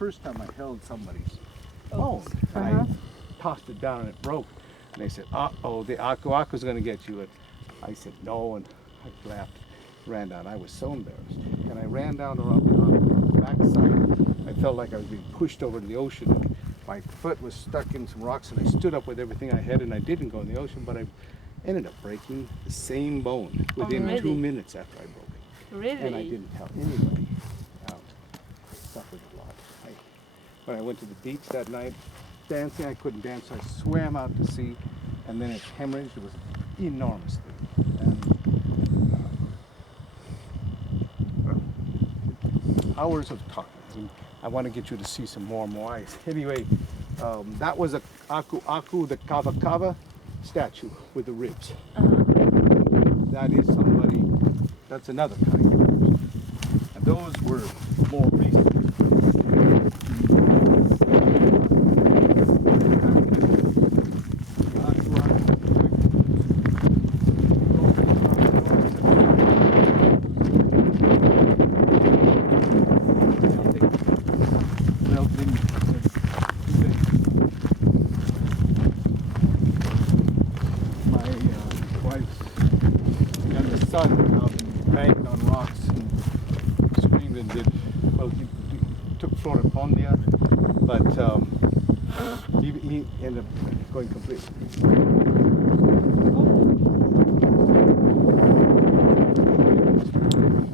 first time I held somebody's phone. And I tossed it down and it broke. And they said, uh-oh, the aku-aku's going to get you. And I said, no, and I laughed, ran down. I was so embarrassed. And I ran down around the backside. I felt like I was being pushed over to the ocean. My foot was stuck in some rocks, and I stood up with everything I had, and I didn't go in the ocean, but I ended up breaking the same bone within 2 minutes after I broke it. Really? And I didn't tell anybody. I suffered a lot. When I went to the beach that night, dancing, I couldn't dance, so I swam out to sea, and then it hemorrhaged. It was enormously. And hours of talking. I want to get you to see some more Moais. Anyway, that was a aku-aku, the kava-kava statue with the ribs. That is somebody, that's another kind. And those were more recent. He ended up going completely.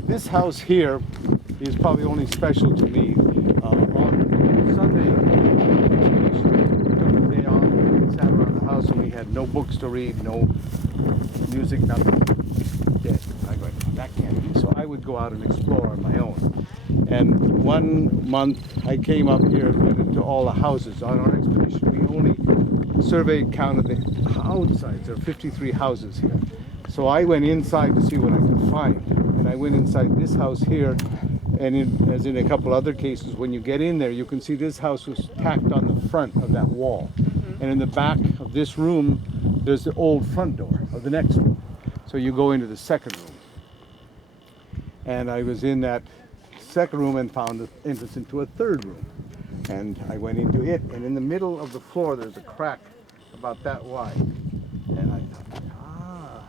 This house here is probably only special to me. On Sunday, we took the day off and sat around the house, and we had no books to read, no music, nothing. Dead. I go, that can't be. So I would go out and explore on my own. And one month I came up here and went into all the houses. On our expedition, we only surveyed, counted the outsides. There are 53 houses here. So I went inside to see what I could find. And I went inside this house here, and as in a couple other cases, when you get in there, you can see this house was tacked on the front of that wall. And in the back of this room, there's the old front door of the next room. So you go into the second room. And I was in that second room and found the entrance into a third room. And I went into it, and in the middle of the floor there's a crack about that wide. And I thought,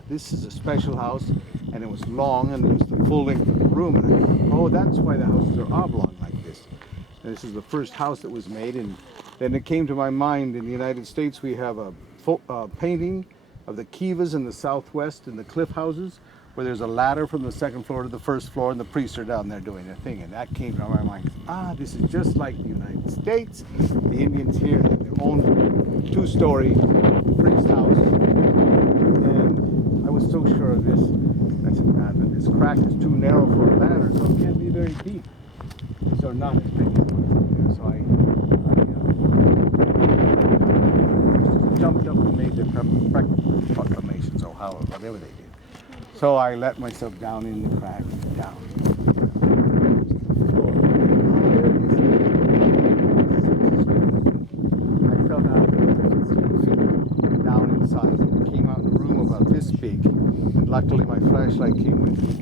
this is a special house, and it was long, and it was the full length of the room. And I thought, oh, that's why the houses are oblong like this. And this is the first house that was made. And then it came to my mind, in the United States we have a painting of the kivas in the southwest in the cliff houses, where there's a ladder from the second floor to the first floor, and the priests are down there doing their thing. And that came to my mind. This is just like the United States. The Indians here have their own two-story priest house. And I was so sure of this. I said, but this crack is too narrow for a ladder, so it can't be very deep. So not as big as one. So I jumped up and made the proclamations, or whatever they did. So I let myself down in the crack, down. I fell down 15 feet down inside and came out in the room about this big. And luckily my flashlight came with me.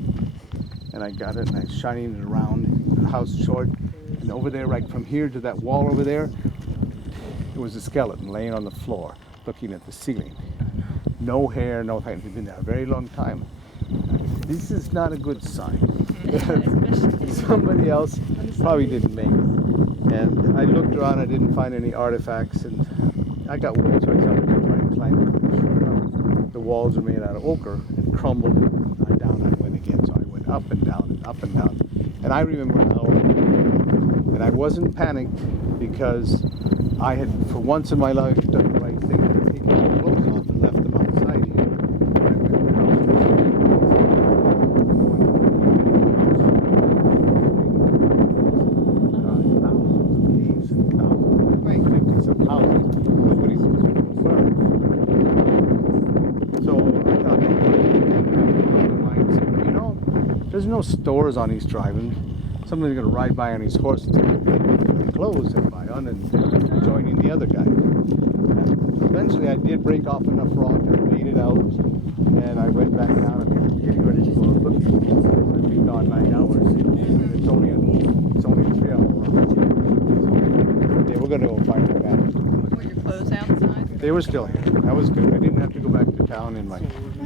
And I got it and I was shining it around the house short. And over there, right from here to that wall over there, there was a skeleton laying on the floor, looking at the ceiling. No hair, no thing. He'd been there a very long time. This is not a good sign. Somebody else probably didn't make it. And I looked around, I didn't find any artifacts, and I got wet, so I started to try and climb it. Sure enough, the walls are made out of ochre and crumbled, and down I went again. So I went up and down and up and down. And I remember an hour, and I wasn't panicked because I had, for once in my life, done the right thing. I'd taken my clothes off and left them outside here. When I went to the house, there's no stores on East Drive, and somebody's going to ride by on his horse and take the clothes that buy on and joining the other guy. And eventually I did break off enough rock, I made it out, and I went back down and getting ready to go look. I've been gone 9 hours, and it's only a 3-hour run. So we're gonna go find the back. Were your clothes outside? They were still here. That was good. I didn't have to go back to town in my. I didn't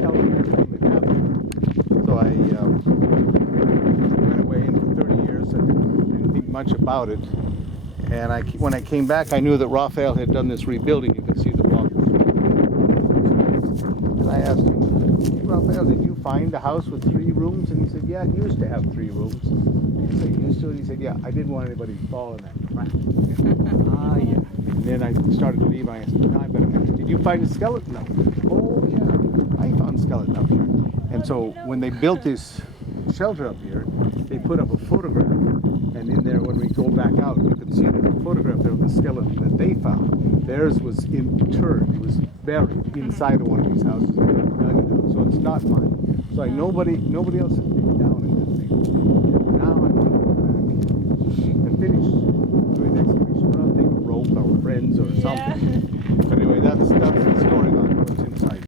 tell them everything that happened. So I went away, and for 30 years I didn't think much about it. And when I came back, I knew that Raphael had done this rebuilding. You can see the rock. And I asked him, "Hey, Raphael, did you find a house with 3 rooms?" And he said, "Yeah, it used to have 3 rooms." I said, "Used to?" And he said, "Yeah, I didn't want anybody to fall in that crack." Ah, yeah. And then I started to leave. I asked, "No, I better mention. Did you find a skeleton up here?" "Oh, yeah, I found a skeleton up here." And so when they built this shelter up here, they put up a photograph. And in there, when we go back out, you can see there's a photograph there of the skeleton that they found. Theirs was interred. It was buried inside of one of these houses. Dug it out. So it's not mine. So nobody else has been down in that thing. And now I'm going to go back and finish doing the excavation. But I'll take a rope or friends or something.